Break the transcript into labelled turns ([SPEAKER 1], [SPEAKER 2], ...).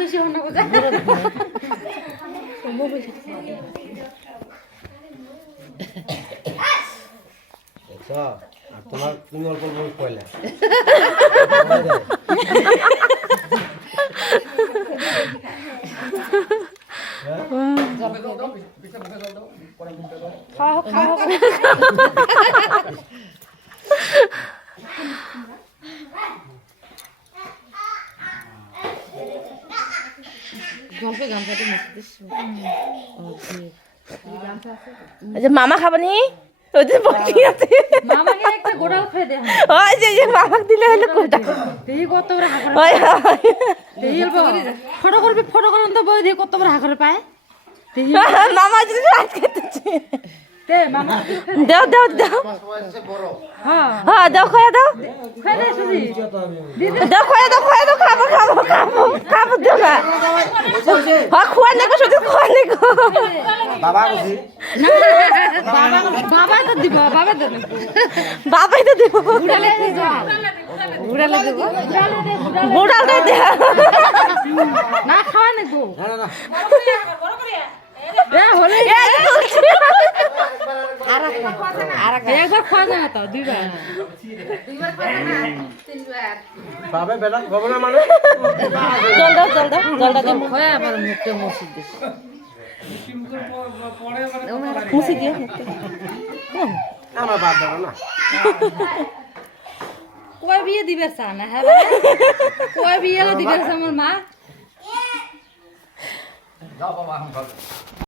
[SPEAKER 1] বেশি অন্য কোথায়
[SPEAKER 2] আর তোমার তুমি অল্প অল্প কইলে।
[SPEAKER 1] খাওয়া হোক খাওয়া হোক
[SPEAKER 3] যে মামা খাবানি ওই যে বকি আছে
[SPEAKER 1] মামাকে একটা গোড়াল খেয়ে দে
[SPEAKER 3] ওই যে যে মামা দিলে হলো কোটা
[SPEAKER 1] দেহি কত বড় হাঁকড়ে
[SPEAKER 3] ওই ওই।
[SPEAKER 1] ফটো করবি ফটো করুন তো বই দিয়ে কত বড় হাঁকড়ে পায়?
[SPEAKER 3] মামা যদি রাত খেতেছে দাও দাও দাও।
[SPEAKER 1] হ্যাঁ।
[SPEAKER 3] হ্যাঁ দাও খয়া দাও। দাও খয়া দাও খয়া দাও খাব খাব খাব খাব দাও না হ্যাঁ খোয়া নেকো শুধু খোয়া নেকো
[SPEAKER 2] বাবা বুঝি
[SPEAKER 1] বাবা বাবা তো দিব বাবা তো
[SPEAKER 3] বাবাই তো দেবো।
[SPEAKER 1] উড়ালে দি যা। উড়ালে দেব
[SPEAKER 3] দে।
[SPEAKER 1] না খাওয়া না গো।
[SPEAKER 2] না না না
[SPEAKER 1] এ হলে
[SPEAKER 3] এই যে তুলছি।
[SPEAKER 1] একবার খাওয়া যায় তো দুইবার।
[SPEAKER 2] বাবে বেলা খবর না মানে?
[SPEAKER 3] জল দাও জল দাও জলটা দাও।
[SPEAKER 1] আবার মুখটা মসজিদ দিস।
[SPEAKER 3] মুছি দিয়ে
[SPEAKER 2] আমার বাদ দাও না।
[SPEAKER 1] কয় বিয়ে দিবে না হ্যাঁ কয় বিয়ে দিবে আমার মা?